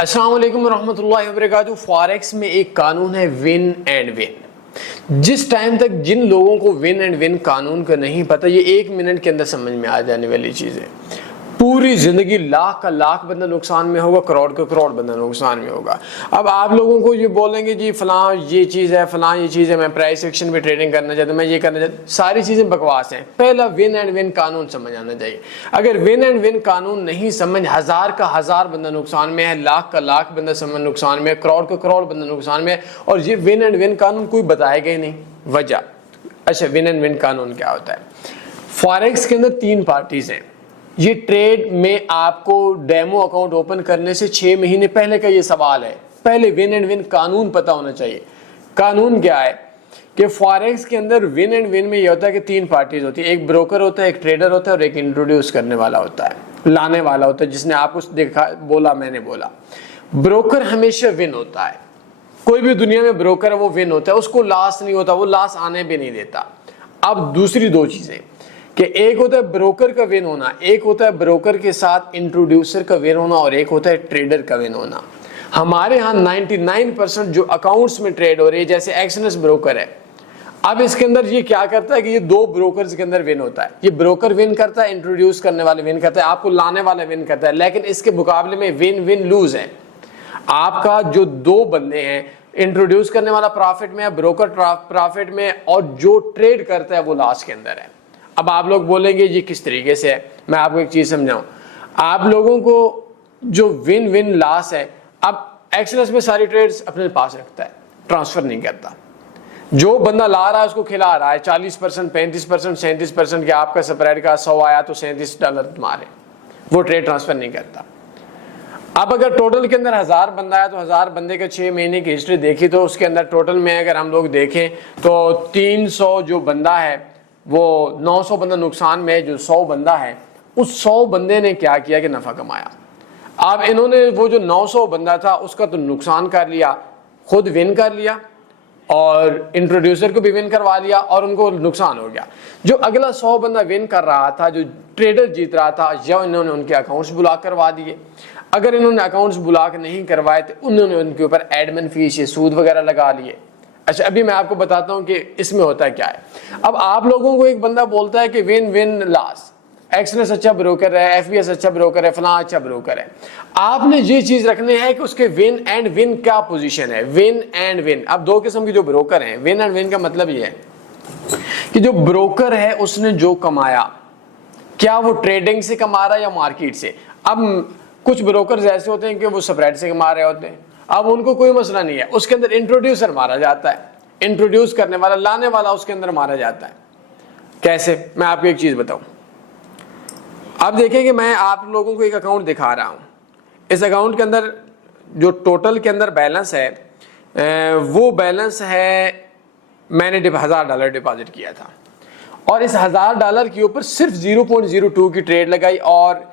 अस्सलाम वालेकुम रहमतुल्लाहि व बरकातहू। फॉरेक्स में एक कानून है विन एंड विन। जिस टाइम तक जिन लोगों को विन एंड विन कानून का नहीं पता, ये 1 मिनट के अंदर समझ में आ जाने वाली चीज़ है। पूरी जिंदगी लाख का लाख बंदा नुकसान में होगा, करोड़ का करोड़ बंदा नुकसान में होगा। अब आप लोगों को ये बोलेंगे जी फलां ये चीज़ है, फलां ये चीज़ है, मैं प्राइस एक्शन में ट्रेडिंग करना चाहता हूँ, मैं ये करना चाहता हूँ, सारी चीज़ें बकवास हैं। पहला विन एंड विन कानून समझ आना चाहिए। अगर विन एंड विन कानून नहीं समझ, हजार का हजार बंदा नुकसान में है, लाख का लाख बंदा समझ नुकसान में है, करोड़ का करोड़ बंदा नुकसान में है, और ये विन एंड विन कानून कोई बताएगा ही नहीं वजह। अच्छा, विन एंड विन कानून क्या होता है? फॉरेक्स के अंदर 3 पार्टीज हैं। ये ट्रेड में आपको डेमो अकाउंट ओपन करने से 6 महीने पहले का ये सवाल है। पहले विन एंड विन कानून पता होना चाहिए। कानून क्या है कि फॉरेक्स के अंदर विन एंड विन में ये होता है कि 3 पार्टीज होती है। एक ब्रोकर होता है, एक ट्रेडर होता है, और एक इंट्रोड्यूस करने वाला होता है, लाने वाला होता है, जिसने आपको देखा, बोला, मैंने बोला। ब्रोकर हमेशा विन होता है। कोई भी दुनिया में ब्रोकर है वो विन होता है, उसको लॉस नहीं होता, वो लॉस आने भी नहीं देता। अब दूसरी 2 चीजें कि एक होता है ब्रोकर का विन होना, एक होता है ब्रोकर के साथ इंट्रोड्यूसर का विन होना, और एक होता है ट्रेडर का विन होना। हमारे यहाँ 99% जो अकाउंट्स में ट्रेड हो रही है, जैसे एक्सएनएस ब्रोकर है, अब इसके अंदर ये क्या करता है कि ये 2 ब्रोकर्स के अंदर विन होता है। ये ब्रोकर विन करता है, इंट्रोड्यूस करने वाले विन करता है, आपको लाने वाला विन करता है। लेकिन इसके मुकाबले में विन विन लूज है। आपका जो 2 बंदे हैं, इंट्रोड्यूस करने वाला प्रॉफिट में है, ब्रोकर प्रॉफिट में, और जो ट्रेड करता है वो लॉस के अंदर है। अब आप लोग बोलेंगे ये किस तरीके से है? मैं आपको एक चीज समझाऊं। आप लोगों को जो विन विन लॉस है, अब एक्सएनएस में सारी ट्रेड्स अपने पास रखता है, ट्रांसफर नहीं करता। जो बंदा ला रहा है उसको खिला रहा है। 40%, 35%, 37% के आपका स्प्रेड का 100 आया तो $37 तुम्हारे, वो ट्रेड ट्रांसफर नहीं करता। अब अगर टोटल के अंदर 1000 बंदा है तो 1000 बंदे के 6 महीने की हिस्ट्री देखी तो उसके अंदर टोटल में अगर हम लोग देखें तो 300 जो बंदा है वो 900 बंदा नुकसान में, जो 100 बंदा है उस 100 बंदे ने क्या किया कि नफा कमाया। अब इन्होंने वो जो 900 बंदा था उसका तो नुकसान कर लिया, खुद विन कर लिया, और इंट्रोड्यूसर को भी विन करवा लिया, और उनको नुकसान हो गया। जो अगला 100 बंदा विन कर रहा था, जो ट्रेडर जीत रहा था, या इन्होंने उनके अकाउंट्स ब्लॉक करवा दिए। अगर इन्होंने अकाउंट्स ब्लॉक नहीं करवाए तो उन्होंने उनके ऊपर एडमिन फीस या सूद वगैरह लगा लिए। अच्छा, अभी मैं आपको बताता हूं कि इसमें होता क्या है। अब आप लोगों को एक बंदा बोलता है कि विन विन लॉस, एक्सएनएस अच्छा ब्रोकर है, एफबीएस अच्छा ब्रोकर है, फलां अच्छा ब्रोकर है। आपने ये चीज रखनी है कि उसके विन एंड विन क्या पोजीशन है। विन एंड विन, अब 2 किस्म के जो ब्रोकर हैं। विन एंड विन का मतलब ये है कि जो ब्रोकर है उसने जो कमाया, क्या वो ट्रेडिंग से कमा रहा है या मार्केट से। अब कुछ ब्रोकर्स ऐसे होते हैं कि वो स्प्रेड से कमा रहे होते हैं, अब उनको कोई मसला नहीं है। उसके अंदर इंट्रोड्यूसर मारा जाता है, इंट्रोड्यूस करने वाला, लाने वाला उसके अंदर मारा जाता है। कैसे? मैं आपको एक चीज बताऊं। अब देखें कि मैं आप लोगों को एक अकाउंट दिखा रहा हूं। इस अकाउंट के अंदर जो टोटल के अंदर बैलेंस है वो बैलेंस है, मैंने $1000 डिपॉजिट किया था, और इस $1000 के ऊपर सिर्फ 0.02 की ट्रेड लगाई, और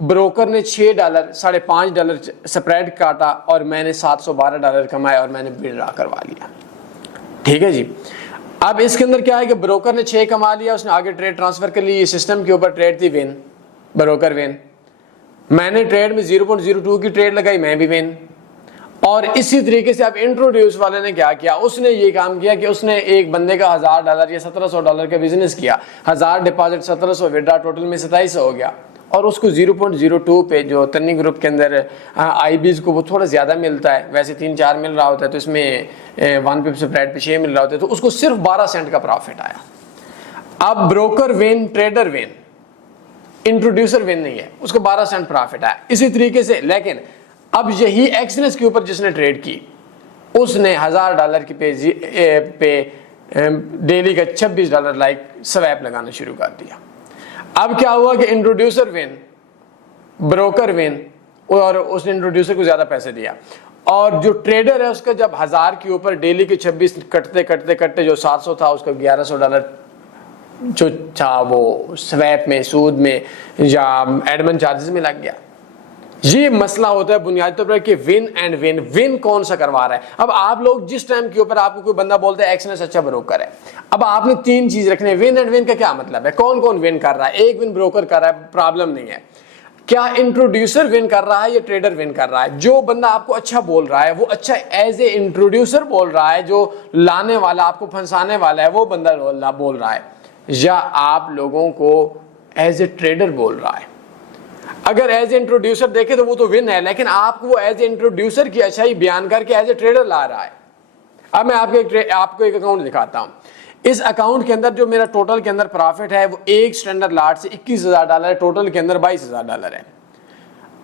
ब्रोकर ने $6, $5.5 स्प्रेड काटा, और मैंने $712 कमाया, और मैंने विड्रॉ करवा लिया। ठीक है जी। अब इसके अंदर क्या है कि ब्रोकर ने 6 कमा लिया, उसने आगे ट्रेड ट्रांसफर कर ली। ये सिस्टम के ऊपर ट्रेड थी विन, ब्रोकर विन। मैंने ट्रेड में 0.02 की ट्रेड लगाई, मैं भी विन। और इसी तरीके से अब इंट्रोड्यूस वाले ने क्या किया, उसने ये काम किया कि उसने एक बंदे का $1000 या $1700 का बिजनेस किया। 1000 डिपॉजिट, 1700 विड्रॉ, टोटल में 2700 हो गया, और उसको 0.02 पे, जो तन्नी ग्रुप के अंदर आईबीज को वो थोड़ा ज्यादा मिलता है, वैसे 3-4 मिल रहा होता है, तो इसमें 1 पिप स्प्रेड पे 6 मिल रहा होता है, तो उसको सिर्फ 12 सेंट का प्रॉफिट आया। अब broker win, trader win, introducer win नहीं है, उसको 12 सेंट प्रॉफिट आया। इसी तरीके से, लेकिन अब यही एक्सएनएस के ऊपर जिसने ट्रेड की, उसने $1000 की पे डेली का $26 लाइक स्वैप लगाना शुरू कर दिया। अब क्या हुआ कि इंट्रोड्यूसर विन, ब्रोकर विन, और उसने इंट्रोड्यूसर को ज्यादा पैसे दिया, और जो ट्रेडर है उसका जब 1000 के ऊपर डेली के 26 कटते कटते कटते जो 700 था उसका $1100 जो था वो स्वैप में, सूद में, या एडमिन चार्जेस में लग गया। ये मसला होता है बुनियादी तौर पर कि विन एंड विन, विन कौन सा करवा रहा है। अब आप लोग जिस टाइम के ऊपर आपको कोई बंदा बोलता है एक्सएनएस अच्छा ब्रोकर है, अब आपने 3 चीज रखने। विन एंड विन का क्या मतलब है, कौन कौन विन कर रहा है। एक विन ब्रोकर कर रहा है, प्रॉब्लम नहीं है। क्या इंट्रोड्यूसर विन कर रहा है या ट्रेडर विन कर रहा है? जो बंदा आपको अच्छा बोल रहा है वो अच्छा एज ए इंट्रोड्यूसर बोल रहा है, जो लाने वाला आपको फंसाने वाला है वो बंदा बोल रहा है, या आप लोगों को एज ए ट्रेडर बोल रहा है? अगर एज ए इंट्रोड्यूसर देखे तो वो तो विन है, लेकिन आपको वो एज ए इंट्रोड्यूसर की अच्छाई बयान करके एज ए ट्रेडर ला रहा है। अब मैं आपको एक अकाउंट दिखाता हूं। इस अकाउंट के अंदर जो मेरा टोटल के अंदर प्रॉफिट है वो एक स्टैंडर्ड लॉट से $21,000 है, टोटल के अंदर $22,000 है।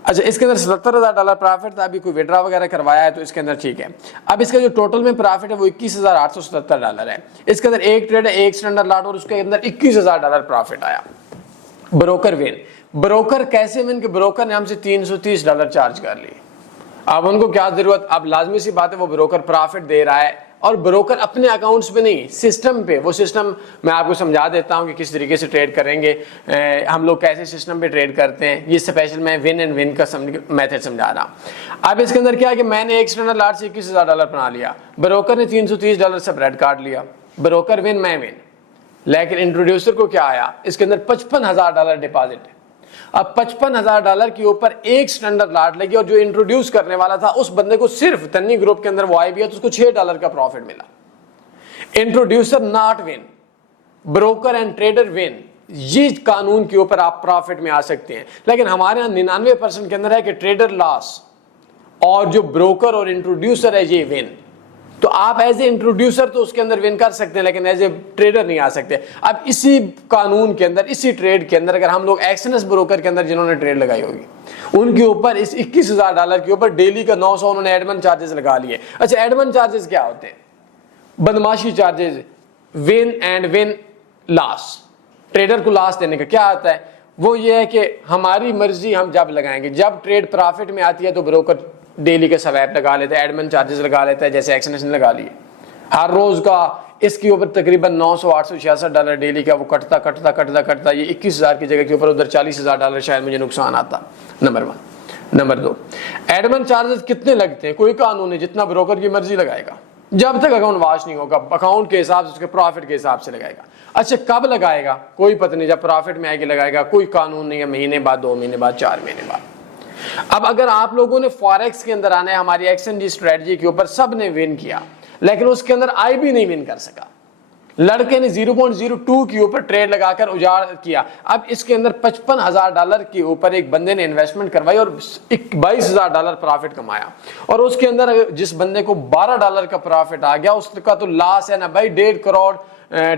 अच्छा, इसके अंदर $77,000 प्रॉफिट था, अभी कोई विड्रा वगैरह करवाया है तो इसके अंदर ठीक है। अब इसका जो टोटल में प्रॉफिट है वो $21,877 है। इसके अंदर एक ट्रेड है, एक स्टैंडर्ड लॉट, और उसके अंदर $21,000 प्रॉफिट आया। Broker win. ब्रोकर कैसे विन? कि ब्रोकर ने हमसे $330 चार्ज कर लिए। अब उनको क्या जरूरत, अब लाजमी सी बात है वो ब्रोकर प्रॉफिट दे रहा है, और ब्रोकर अपने अकाउंट्स पे नहीं, सिस्टम पे। वो सिस्टम मैं आपको समझा देता हूं कि किस तरीके से ट्रेड करेंगे, हम लोग कैसे सिस्टम पे ट्रेड करते हैं। ये स्पेशल मैं विन एंड विन का मेथड समझा रहा हूं। अब इसके अंदर क्या है कि मैंने एक स्टैंडर्ड लॉट से $21,000 बना लिया, ब्रोकर ने $330 से ब्रेड काट लिया, ब्रोकर विन, मैं विन। लेकिन इंट्रोड्यूसर को क्या आया, इसके अंदर $55,000 डिपॉजिट है। अब $55,000 के ऊपर एक स्टैंडर्ड लॉट लगी, और जो इंट्रोड्यूस करने वाला था उस बंदे को सिर्फ तन्नी ग्रुप के अंदर वो आई भी है तो उसको $6 का प्रॉफिट मिला। Introducer not win, broker and trader win. ये कानून के ऊपर आप प्रॉफिट में आ सकते हैं। लेकिन हमारे यहां 99% के अंदर है कि ट्रेडर लॉस और जो ब्रोकर और इंट्रोड्यूसर है ये विन। तो आप एज ए इंट्रोड्यूसर तो उसके अंदर विन कर सकते हैं, लेकिन एज ए ट्रेडर नहीं आ सकते। अब इसी कानून के अंदर, इसी ट्रेड के अंदर अगर हम लोग एक्सएनएस ब्रोकर के अंदर जिन्होंने ट्रेड लगाई होगी उनके ऊपर इस $21,000 के ऊपर डेली का 900 उन्होंने एडमिन चार्जेस लगा लिए। अच्छा, एडमिन चार्जेस क्या होते हैं? बदमाशी charges, win and win loss. Trader को लॉस देने का क्या आता है? वो ये है कि हमारी मर्जी हम जब लगाएंगे, जब ट्रेड प्रॉफिट में आती है तो ब्रोकर डेली के स्वैप लगा लेता है, एडमिन चार्जेस लगा लेता है, जैसे एक्सएनएस ने लगा लिए हर रोज का। इसके ऊपर तकरीबन $900-866 डेली का वो कटता ये 21,000 की जगह के ऊपर उधर $40,000 शायद मुझे नुकसान आता। नंबर 1। नंबर 2, एडमिन चार्जेस कितने लगते हैं? कोई कानून नहीं, जितना ब्रोकर की मर्जी लगाएगा, जब तक अकाउंट वॉश नहीं होगा अकाउंट के हिसाब से, उसके प्रॉफिट के हिसाब से लगाएगा। अच्छा, कब लगाएगा? कोई पता नहीं, जब प्रॉफिट में आएगी लगाएगा, कोई कानून नहीं है, महीने बाद, 2 महीने बाद, 4 महीने बाद। अब अगर आप लोगों ने फॉरेक्स के अंदर आना है, हमारी एक्सचेंज स्ट्रेटजी के ऊपर सब ने विन किया, लेकिन उसके अंदर आई भी नहीं विन कर सका। लड़के ने 0.02 के ऊपर ट्रेड लगाकर उजाड़ किया। अब इसके अंदर $55,000 के ऊपर एक बंदे ने इन्वेस्टमेंट करवाई और $22,000 प्रॉफिट कमाया, और उसके अंदर जिस बंदे को $12 का प्रॉफिट आ गया उसका तो लॉस है ना भाई, 1.5 करोड़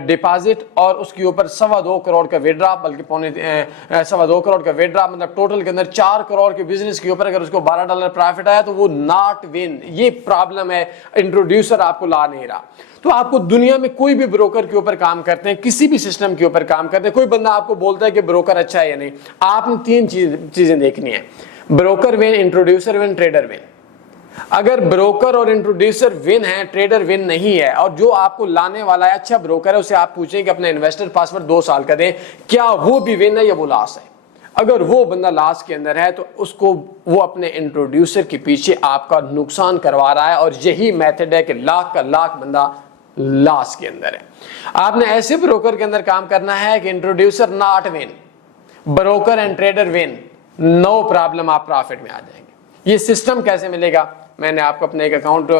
डिपॉजिट और उसके ऊपर 2.25 करोड़ का विड्रा, बल्कि 2.25 करोड़ का विड्रा, मतलब टोटल के अंदर 4 करोड़ के बिजनेस के ऊपर अगर उसको $12 प्रॉफिट आया तो वो नॉट विन। ये प्रॉब्लम है, इंट्रोड्यूसर आपको ला नहीं रहा। तो आपको दुनिया में कोई भी ब्रोकर के ऊपर काम करते हैं, किसी भी सिस्टम के ऊपर काम करते हैं, कोई बंदा आपको बोलता है कि ब्रोकर अच्छा है या नहीं, आपने 3 चीजें देखनी है, broker win, introducer win, trader win. अगर ब्रोकर और इंट्रोड्यूसर विन है, ट्रेडर विन नहीं है, और जो आपको लाने वाला है अच्छा ब्रोकर है, उसे आप पूछें कि अपना इन्वेस्टर पासवर्ड 2 साल का दें, क्या वो भी विन है या वो लॉस है? अगर वो बंदा लॉस के अंदर है तो उसको, वो अपने इंट्रोड्यूसर के पीछे आपका नुकसान करवा रहा है, और यही मेथड है कि लाख का लाख बंदा लॉस के अंदर है। आपने ऐसे ब्रोकर के अंदर काम करना है कि introducer not win, broker and trader win, no problem, आप प्रॉफिट में आ जाएंगे। ये सिस्टम कैसे मिलेगा? मैंने आपको अपने एक अकाउंट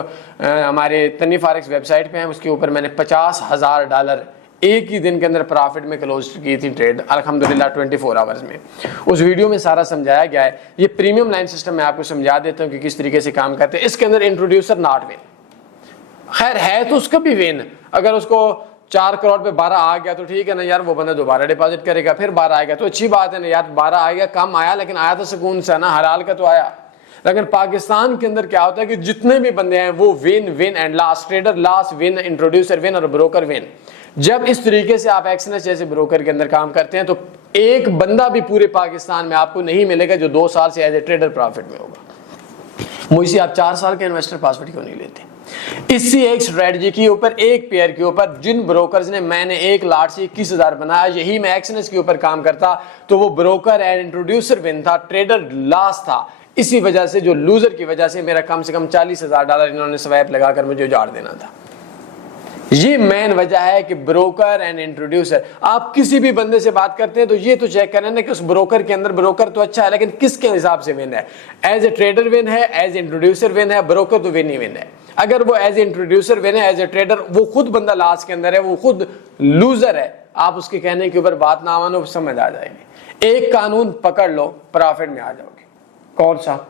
हमारे तन्नी फॉरेक्स वेबसाइट पे है, उसके ऊपर मैंने $50,000 एक ही दिन के अंदर प्रॉफिट में क्लोज की थी ट्रेड, अल्हम्दुलिल्लाह 24 आवर्स में। उस वीडियो में सारा समझाया गया है। ये प्रीमियम लाइन सिस्टम मैं आपको समझा देता हूँ कि किस तरीके से काम करते हैं। इसके अंदर इंट्रोड्यूसर नॉट विन, खैर है तो उसका भी विन। अगर उसको 4 करोड़ पे 12 आ गया तो ठीक है ना यार, वो बंदा दोबारा डिपॉजिट करेगा, फिर 12 आएगा तो अच्छी बात है ना यार, 12 आएगा, कम आया लेकिन आया तो सुकून से ना, हलाल का तो आया। लेकिन पाकिस्तान के अंदर क्या होता है कि जितने भी बंदे हैं वो win win and loss, trader loss, win, introducer win और ब्रोकर विन। जब इस तरीके से आप एक्सएनएस जैसे ब्रोकर के अंदर काम करते हैं तो एक बंदा भी पूरे पाकिस्तान में आपको नहीं मिलेगा जो 2 साल से एज ए ट्रेडर प्रॉफिट में होगा। मुझसे आप 4 साल के इन्वेस्टर पासवर्ड क्यों नहीं लेते? इसी एक स्ट्रेटजी के ऊपर, एक पेयर के ऊपर जिन ब्रोकर्स ने, मैंने एक लाट से 21,000 बनाया, यही मैं एक्सएनएस के ऊपर काम करता तो वो ब्रोकर एंड इंट्रोड्यूसर विन था, ट्रेडर लॉस था। इसी वजह से, जो लूजर की वजह से मेरा कम से कम $40,000 इन्होंने स्वैप लगाकर मुझे उजाड़ देना था। ये मेन वजह है कि ब्रोकर एंड इंट्रोड्यूसर, आप किसी भी बंदे से बात करते हैं तो ये तो चेक करें ना कि उस ब्रोकर के अंदर, ब्रोकर तो अच्छा है लेकिन किसके हिसाब से विन है। एज ए ट्रेडर विन है, एज इंट्रोड्यूसर विन है, ब्रोकर तो विन ही विन है। अगर वो एज इंट्रोड्यूसर विन है, एज ए ट्रेडर वो खुद बंदा लास्ट के अंदर है, वो खुद लूजर है, आप उसके कहने के ऊपर बात ना मानो, समझ आ जाएगी। एक कानून पकड़ लो, प्रॉफिट में आ जाओगे। कौन सा?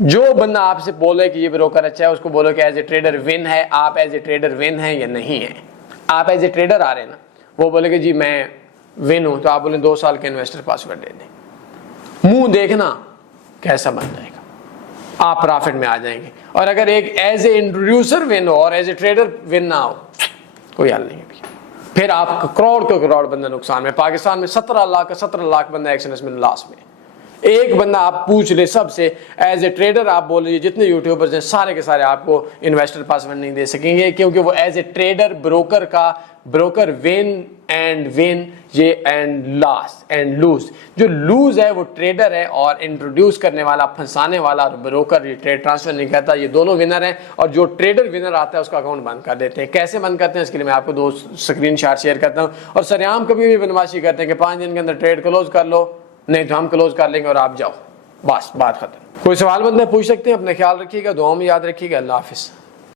जो बंदा आपसे बोले कि ये ब्रोकर अच्छा है, उसको बोलो कि एज ए ट्रेडर विन है, आप एज ए ट्रेडर विन है या नहीं है। आप एज ए ट्रेडर आ रहे हैं ना, वो बोले कि जी मैं विन हूं, तो आप बोले 2 साल के इन्वेस्टर पासवर्ड दे दें। मुंह देखना कैसा बन जाएगा, आप प्रॉफिट में आ जाएंगे। और अगर एक एज ए इंट्रोड्यूसर विन हो और एज ए ट्रेडर विन ना हो, कोई हल नहीं है, फिर आप करोड़ के करोड़ बंदा नुकसान में। पाकिस्तान में 17 लाख बंदा एक्सीडेंट में लॉस में। एक बंदा आप पूछ ले सबसे, एज ए ट्रेडर आप बोल रहे, जितने यूट्यूबर्स हैं सारे के सारे आपको इन्वेस्टर पासवर्ड नहीं दे सकेंगे, क्योंकि वो एज ए ट्रेडर ब्रोकर का, ब्रोकर विन एंड विन, ये एंड लॉस एंड लूज। जो लूज है वो ट्रेडर है, और इंट्रोड्यूस करने वाला, फंसाने वाला, और ब्रोकर ये ट्रेड ट्रांसफर नहीं करता, ये दोनों विनर हैं। और जो ट्रेडर विनर आता है उसका अकाउंट बंद कर देते हैं। कैसे बंद करते हैं इसके लिए मैं आपको 2 स्क्रीनशॉट शेयर करता हूँ। और सरेआम कभी भी बदमाशी करते हैं कि 5 दिन के अंदर ट्रेड क्लोज कर लो, नहीं तो हम क्लोज कर लेंगे और आप जाओ, बस बात खत्म। कोई सवाल बंद है पूछ सकते हैं। अपना ख्याल रखिएगा, दुआ में याद रखिएगा। अल्लाह हाफिज़।